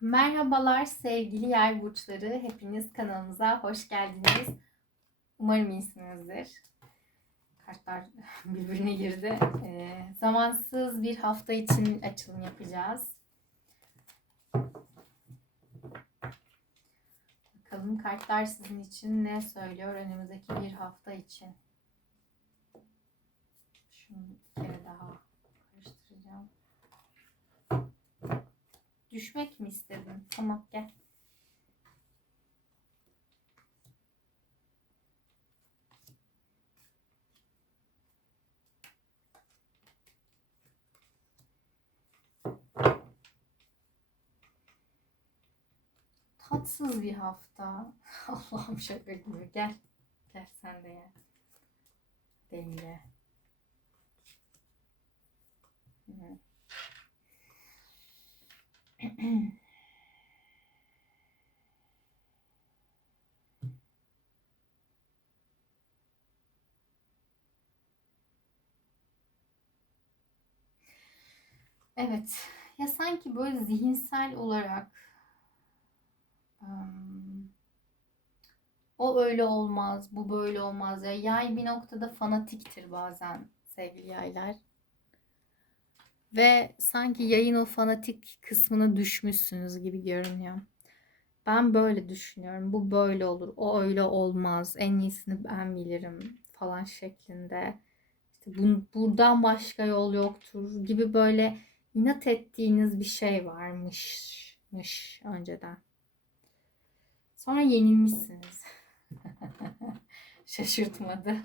Merhabalar sevgili yay burçları. Hepiniz kanalımıza hoş geldiniz. Umarım iyisinizdir. Kartlar birbirine girdi. Ee, zamansız bir hafta için açılım yapacağız. Bakalım kartlar sizin için ne söylüyor önümüzdeki bir hafta için. Şunu bir kere daha Düşmek mi istedin? Tamam gel. Tatsız bir hafta. Allah'ım şaka gibi. Gel. Gel sen de gel. Denge. Evet. Ya sanki böyle zihinsel olarak o öyle olmaz, bu böyle olmaz. Ya yay bir noktada fanatiktir bazen sevgili yaylar. Ve sanki yayın o fanatik kısmına düşmüşsünüz gibi görünüyor. Ben böyle düşünüyorum. Bu böyle olur. O öyle olmaz. En iyisini ben bilirim falan şeklinde. İşte bu, buradan başka yol yoktur gibi böyle inat ettiğiniz bir şey varmışmış önceden. Sonra yenilmişsiniz. Şaşırtmadı.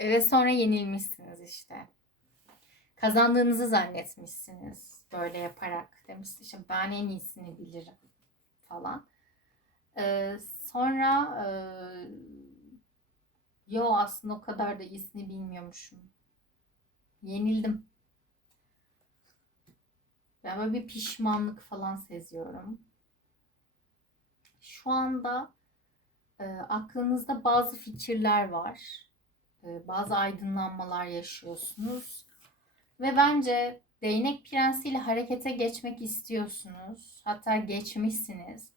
Ve sonra yenilmişsiniz işte. Kazandığınızı zannetmişsiniz böyle yaparak. Demişsiniz işte ben en iyisini bilirim falan. Ee, sonra e, yo aslında o kadar da iyisini bilmiyormuşum. Yenildim. Ben böyle bir pişmanlık falan seziyorum. Şu anda e, aklınızda bazı fikirler var. E, bazı aydınlanmalar yaşıyorsunuz. Ve bence değnek prensiyle harekete geçmek istiyorsunuz. Hatta geçmişsiniz.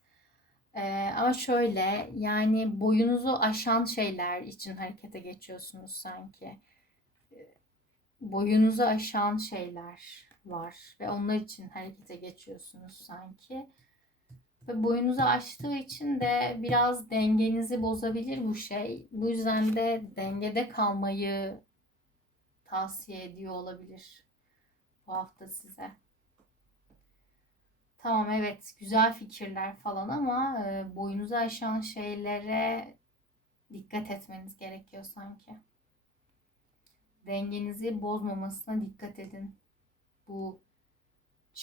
E, ama şöyle yani boyunuzu aşan şeyler için harekete geçiyorsunuz sanki. E, boyunuzu aşan şeyler var ve onlar için harekete geçiyorsunuz sanki. Ve boyunuzu aştığı için de biraz dengenizi bozabilir bu şey. Bu yüzden de dengede kalmayı tavsiye ediyor olabilir bu hafta size. Tamam evet güzel fikirler falan ama e, boyunuzu aşan şeylere dikkat etmeniz gerekiyor sanki. Dengenizi bozmamasına dikkat edin. Bu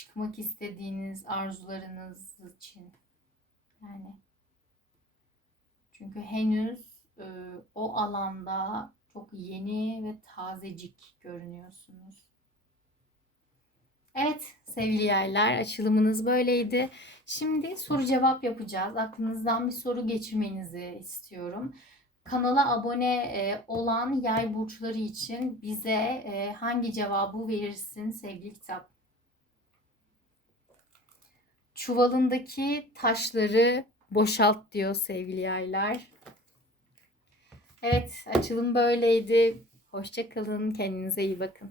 çıkmak istediğiniz arzularınız için. Yani çünkü henüz e, o alanda çok yeni ve tazecik görünüyorsunuz. Evet sevgili yaylar açılımınız böyleydi. Şimdi soru cevap yapacağız. Aklınızdan bir soru geçirmenizi istiyorum. Kanala abone e, olan yay burçları için bize e, hangi cevabı verirsin sevgili kitap? Çuvalındaki taşları boşalt diyor sevgili yaylar. Evet açılım böyleydi. Hoşçakalın. Kendinize iyi bakın.